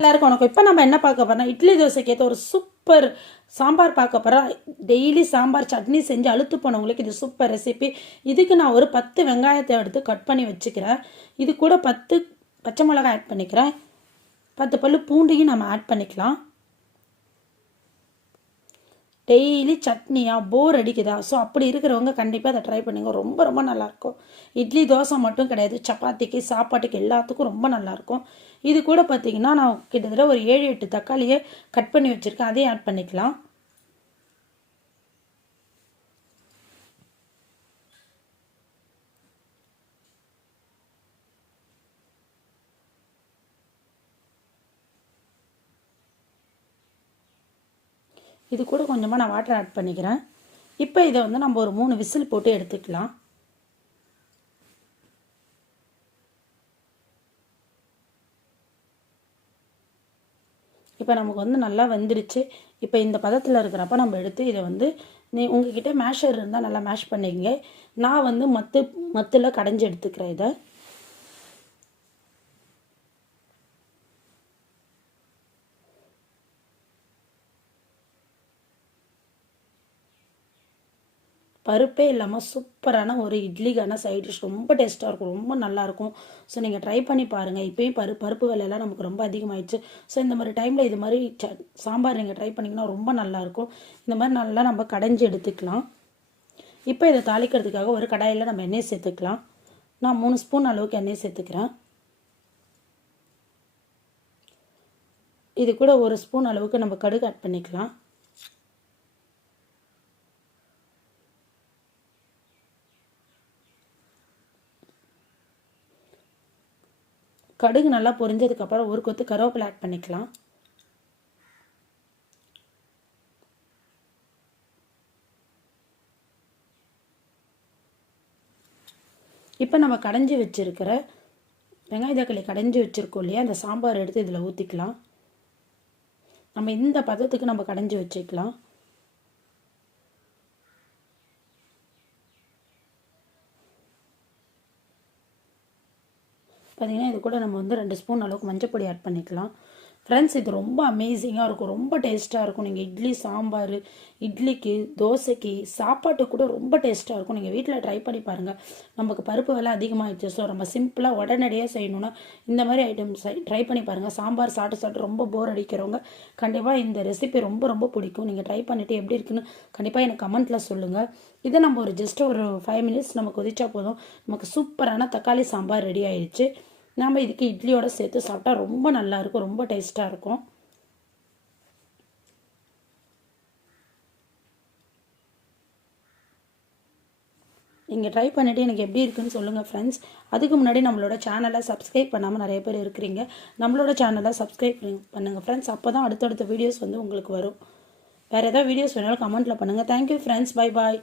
எல்லாருக்கும் வணக்கம். இப்போ நம்ம என்ன பார்க்க போறோம்னா இட்லி தோசைக்கு ஏற்ற ஒரு சூப்பர் சாம்பார் பார்க்க போகிறோம். டெய்லி சாம்பார் சட்னி செஞ்சு அழுத்து போனவங்களுக்கு இது சூப்பர் ரெசிபி. இதுக்கு நான் ஒரு 10 வெங்காயத்தை எடுத்து கட் பண்ணி வச்சுக்கிறேன். இது கூட 10 பச்சை மிளகாய் ஆட் பண்ணிக்கிறேன். 10 பல்லு பூண்டையும் நம்ம ஆட் பண்ணிக்கலாம். டெய்லி சட்னியாக போர் அடிக்குதா? ஸோ அப்படி இருக்கிறவங்க கண்டிப்பாக அதை ட்ரை பண்ணுங்க. ரொம்ப ரொம்ப நல்லாயிருக்கும். இட்லி தோசை மட்டும் கிடையாது, சப்பாத்திக்கு சாப்பாட்டுக்கு எல்லாத்துக்கும் ரொம்ப நல்லாயிருக்கும். இது கூட பார்த்திங்கன்னா நான் கிட்டத்தட்ட ஒரு 7-8 தக்காளியை கட் பண்ணி வச்சுருக்கேன். அதையும் ஆட் பண்ணிக்கலாம். இது கூட கொஞ்சமாக நான் வாட்டர் ஆட் பண்ணிக்கிறேன். இப்போ இதை வந்து நம்ம ஒரு 3 விசில் போட்டு எடுத்துக்கலாம். இப்போ நமக்கு வந்து நல்லா வெந்துருச்சு. இப்போ இந்த பதத்தில் இருக்கிறப்ப நம்ம எடுத்து இதை வந்து உங்ககிட்ட மேஷர் இருந்தால் நல்லா மேஷ் பண்ணிக்கங்க. நான் வந்து மத்தில் கடைஞ்சி எடுத்துக்கிறேன். இதை பருப்பே இல்லாமல் சூப்பரான ஒரு இட்லிக்கான சைட் டிஷ் ரொம்ப டேஸ்ட்டாக இருக்கும், ரொம்ப நல்லாயிருக்கும். ஸோ நீங்கள் ட்ரை பண்ணி பாருங்கள். இப்போயும் பருப்பு விலையெல்லாம் நமக்கு ரொம்ப அதிகமாகிடுச்சு. ஸோ இந்த மாதிரி டைமில் இது மாதிரி சாம்பார் நீங்கள் ட்ரை பண்ணிங்கன்னா ரொம்ப நல்லாயிருக்கும். இந்த மாதிரி நல்லா நம்ம கடைஞ்சி எடுத்துக்கலாம். இப்போ இதை தாளிக்கிறதுக்காக ஒரு கடாயில் நம்ம எண்ணெய் சேர்த்துக்கலாம். நான் 3 ஸ்பூன் அளவுக்கு எண்ணெய் சேர்த்துக்கிறேன். இது கூட 1 ஸ்பூன் அளவுக்கு நம்ம கடுகு ஆட் பண்ணிக்கலாம். கடுகு நல்லா பொரிஞ்சதுக்கப்புறம் ஒரு கொத்து கருவேப்பிலை ஆட் பண்ணிக்கலாம். இப்போ நம்ம கடைஞ்சி வச்சுருக்கிற வெங்காய தக்காளி கடைஞ்சி வச்சுருக்கோம் இல்லையா, அந்த சாம்பார் எடுத்து இதில் ஊற்றிக்கலாம். நம்ம இந்த பதத்துக்கு நம்ம கடைஞ்சி வச்சுக்கலாம். பார்த்திங்கன்னா இது கூட நம்ம வந்து 2 ஸ்பூன் அளவுக்கு மஞ்சப்பொடி ஆட் பண்ணிக்கலாம். ஃப்ரெண்ட்ஸ், இது ரொம்ப அமேசிங்காக இருக்கும், ரொம்ப டேஸ்ட்டாக இருக்கும். நீங்கள் இட்லி சாம்பார், இட்லிக்கு தோசைக்கு சாப்பாட்டுக்கு கூட ரொம்ப டேஸ்ட்டாக இருக்கும். நீங்கள் வீட்டில் ட்ரை பண்ணி பாருங்கள். நமக்கு பருப்பு விலை அதிகமாகிடுச்சு. ஸோ நம்ம சிம்பிளாக உடனடியாக செய்யணுன்னா இந்த மாதிரி ஐட்டம்ஸ் ட்ரை பண்ணி பாருங்கள். சாம்பார் சாப்பிட்டு ரொம்ப போர் அடிக்கிறவங்க கண்டிப்பாக இந்த ரெசிபி ரொம்ப ரொம்ப பிடிக்கும். நீங்கள் ட்ரை பண்ணிவிட்டு எப்படி இருக்குன்னு கண்டிப்பாக எனக்கு கமெண்ட்டில் சொல்லுங்கள். இதை நம்ம ஒரு 5 மினிட்ஸ் நம்ம கொதிச்சா போதும். நமக்கு சூப்பரான தக்காளி சாம்பார் ரெடி ஆயிடுச்சு. நம்ம இதுக்கு இட்லியோட சேர்த்து சாப்பிட்டா ரொம்ப நல்லாயிருக்கும், ரொம்ப டேஸ்ட்டாக இருக்கும். நீங்கள் ட்ரை பண்ணிவிட்டு எனக்கு எப்படி இருக்குன்னு சொல்லுங்கள் ஃப்ரெண்ட்ஸ். அதுக்கு முன்னாடி நம்மளோட சேனலை சப்ஸ்கிரைப் பண்ணாமல் நிறைய பேர் இருக்கிறீங்க. நம்மளோட சேனலை சப்ஸ்கிரைப் பண்ணுங்கள் ஃப்ரெண்ட்ஸ். அப்போ தான் அடுத்தடுத்த வீடியோஸ் வந்து உங்களுக்கு வரும். வேறு ஏதாவது வீடியோஸ் வேணாலும் கமெண்ட்டில் பண்ணுங்கள். Thank you friends. Bye bye.